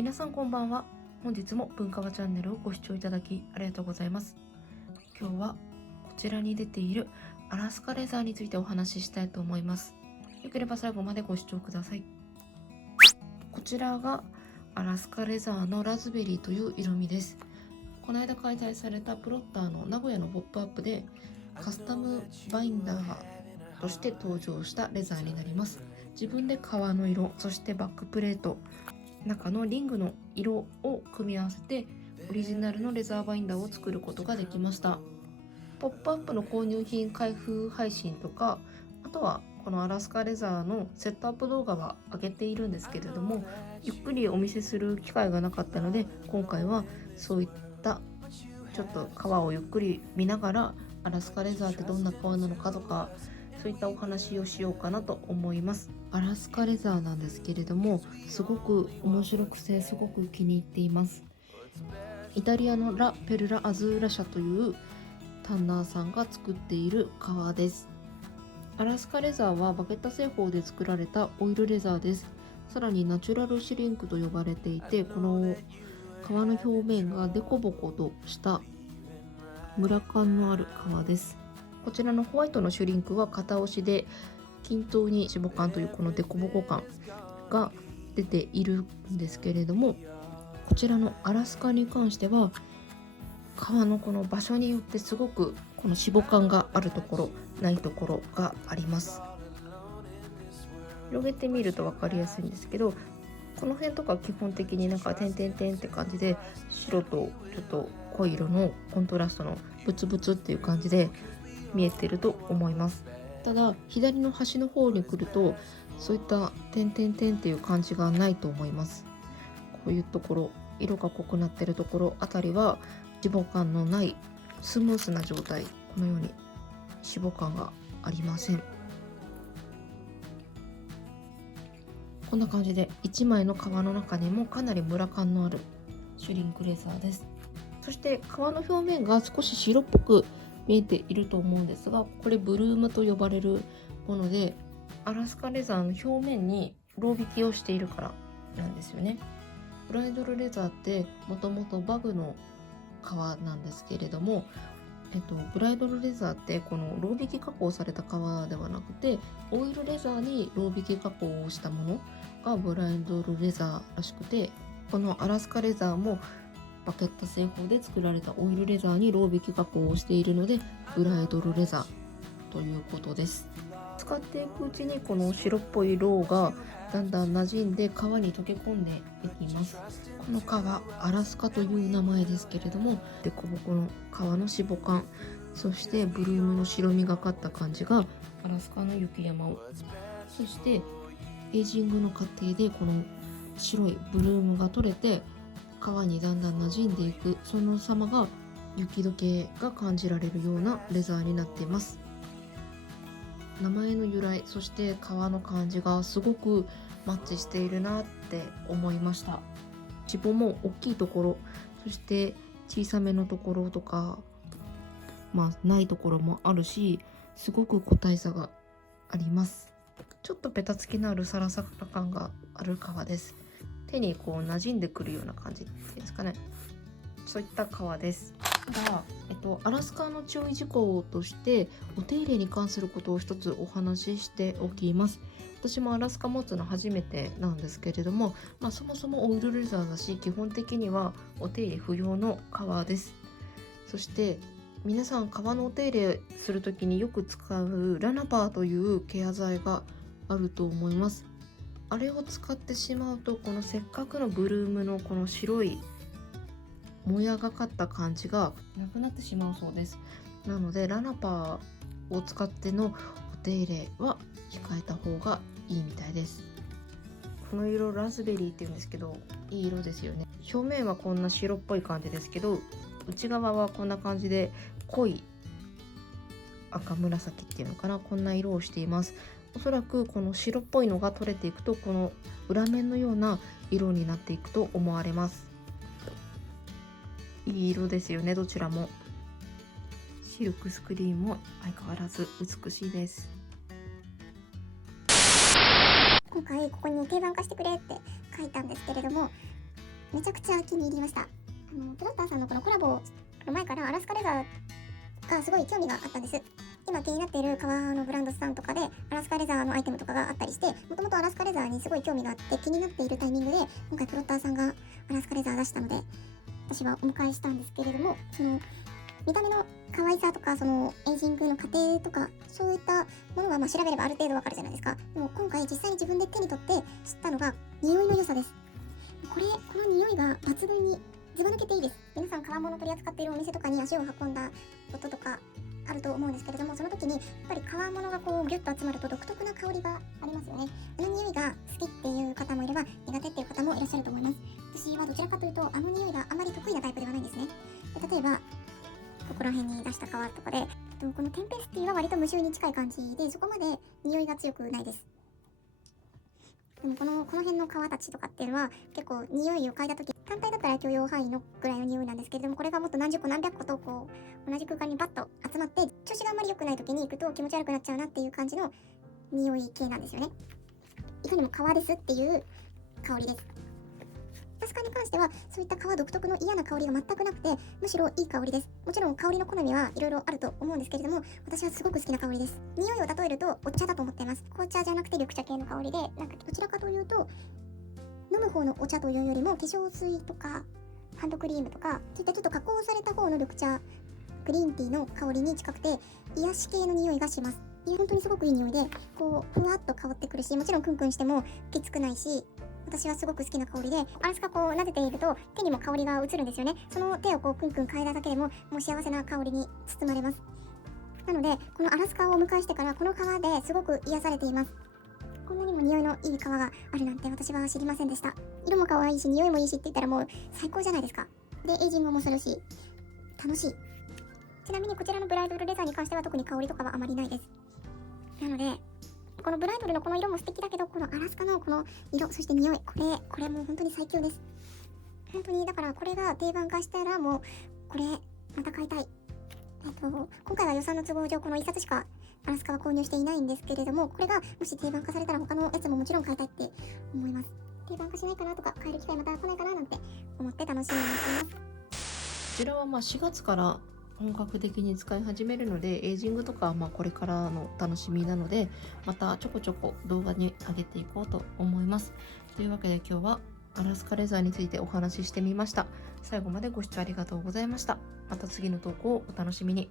皆さんこんばんは。本日も文化話チャンネルをご視聴いただきありがとうございます。今日はこちらに出ているアラスカレザーについてお話ししたいと思います。よければ最後までご視聴ください。こちらがアラスカレザーのラズベリーという色味です。この間開催されたプロッターの名古屋のポップアップでカスタムバインダーとして登場したレザーになります。自分で革の色、そしてバックプレート、中のリングの色を組み合わせてオリジナルのレザーバインダーを作ることができました。ポップアップの購入品開封配信とか、あとはこのアラスカレザーのセットアップ動画は上げているんですけれども、ゆっくりお見せする機会がなかったので、今回はそういったちょっと革をゆっくり見ながらアラスカレザーってどんな革なのかとか、そういったお話をしようかなと思います。アラスカレザーなんですけれども、すごく面白くてすごく気に入っています。イタリアのラ・ペルラ・アズーラ社というタンナーさんが作っている革です。アラスカレザーはバゲッタ製法で作られたオイルレザーです。さらにナチュラルシュリンクと呼ばれていて、この革の表面がデコボコとしたムラ感のある革です。こちらのホワイトのシュリンクは片押しで均等に脂肪感というこのデコボコ感が出ているんですけれども、こちらのアラスカに関しては革のこの場所によってすごくこの脂肪感があるところないところがあります。広げてみると分かりやすいんですけど、この辺とか基本的になんか点々点って感じで、白とちょっと濃い色のコントラストのブツブツっていう感じで見えてると思います。ただ左の端の方に来るとそういった点々点っていう感じがないと思います。こういうところ、色が濃くなってるところあたりは脂肪感のないスムースな状態、このように脂肪感がありません。こんな感じで1枚の革の中にもかなりムラ感のあるシュリンクレザーです。そして革の表面が少し白っぽく見えていると思うんですが、これブルームと呼ばれるもので、アラスカレザーの表面にロー引きをしているからなんですよね。ブライドルレザーってもともとバグの革なんですけれども、ブライドルレザーってこのロー引き加工された革ではなくて、オイルレザーにロー引き加工をしたものがブライドルレザーらしくて、このアラスカレザーもバケット製法で作られたオイルレザーにロー引き加工をしているのでブライドルレザーということです。使っていくうちにこの白っぽいローがだんだん馴染んで皮に溶け込んでいきます。この皮、アラスカという名前ですけれども、デコボコの皮の脂肪感、そしてブルームの白みがかった感じがアラスカの雪山を、そしてエイジングの過程でこの白いブルームが取れて皮にだんだん馴染んでいく、その様が雪解けが感じられるようなレザーになっています。名前の由来、そして皮の感じがすごくマッチしているなって思いました。脂肪も大きいところ、そして小さめのところとか、ないところもあるし、すごく個体差があります。ちょっとベタつきのあるサラサラ感がある皮です。手にこう馴染んでくるような感じですかね。そういった革です。ただ、アラスカの注意事項としてお手入れに関することを一つお話ししておきます。私もアラスカ持つの初めてなんですけれども、そもそもオイルレザーだし、基本的にはお手入れ不要の革です。そして皆さん革のお手入れするときによく使うラナパーというケア剤があると思います。あれを使ってしまうと、このせっかくのブルームのこの白いもやがかった感じがなくなってしまうそうです。なのでラナパーを使ってのお手入れは控えた方がいいみたいです。この色ラズベリーっていうんですけど、いい色ですよね。表面はこんな白っぽい感じですけど、内側はこんな感じで濃い赤紫っていうのかな、こんな色をしています。おそらくこの白っぽいのが取れていくと、この裏面のような色になっていくと思われます。いい色ですよね。どちらもシルクスクリーンも相変わらず美しいです。今回ここに定番化してくれって書いたんですけれども、めちゃくちゃ気に入りました。プロッターさんのこのコラボの前からアラスカレザーがすごい興味があったんです。今気になっている革のブランドさんとかでアラスカレザーのアイテムとかがあったりして、もともとアラスカレザーにすごい興味があって気になっているタイミングで、今回プロッターさんがアラスカレザー出したので、私はお迎えしたんですけれども、その見た目の可愛さとか、そのエイジングの過程とか、そういったものは調べればある程度わかるじゃないですか。でも今回実際に自分で手に取って知ったのが匂いの良さです。この匂いが抜群にずば抜けていいです。皆さん革物を取り扱っているお店とかに足を運んだこととかあると思うんですけれども、その時にやっぱり革物がこうギュッと集まると独特な香りがありますよね。あの匂いが好きっていう方もいれば苦手っていう方もいらっしゃると思います。私はどちらかというとあの匂いがあまり得意なタイプではないんですね。で例えばここら辺に出した革とかで、このテンペスティは割と無臭に近い感じで、そこまで匂いが強くないです。でもこの辺の革たちとかっていうのは結構匂いを嗅いだ時、単体だったら許容範囲のぐらいの匂いなんですけれども、これがもっと何十個何百個とこう同じ空間にバッと集まって、調子があんまり良くない時に行くと気持ち悪くなっちゃうなっていう感じの匂い系なんですよね。いかにも革ですっていう香りです。アラスカに関してはそういった革独特の嫌な香りが全くなくて、むしろいい香りです。もちろん香りの好みはいろいろあると思うんですけれども、私はすごく好きな香りです。匂いを例えるとお茶だと思っています。紅茶じゃなくて緑茶系の香りで、なんかどちらかというと飲む方のお茶というよりも化粧水とかハンドクリームとかそういったちょっと加工された方の緑茶、グリーンティーの香りに近くて、癒し系の匂いがします。本当にすごくいい匂いで、こうふわっと香ってくるし、もちろんクンクンしてもきつくないし、私はすごく好きな香りで、アラスカこう撫でていると手にも香りが移るんですよね。その手をこうクンクン嗅いだだけでももう幸せな香りに包まれます。なのでこのアラスカをお迎えしてからこの革ですごく癒されています。こんなにも匂いのいい革があるなんて私は知りませんでした。色も可愛いし匂いもいいしって言ったらもう最高じゃないですか。でエイジングもするし楽しい。ちなみにこちらのブライドルレザーに関しては特に香りとかはあまりないです。なのでこのブライドルのこの色も素敵だけど、このアラスカのこの色、そして匂い、これもう本当に最強です。本当にだからこれが定番化したらもうこれまた買いたい。今回は予算の都合上この1冊しかアラスカは購入していないんですけれども、これがもし定番化されたら他のやつももちろん買いたいって思います。定番化しないかなとか、買える機会また来ないかななんて思って楽しみにしています。こちらは4月から本格的に使い始めるので、エイジングとかはこれからの楽しみなので、またちょこちょこ動画に上げていこうと思います。というわけで今日はアラスカレザーについてお話ししてみました。最後までご視聴ありがとうございました。また次の投稿をお楽しみに。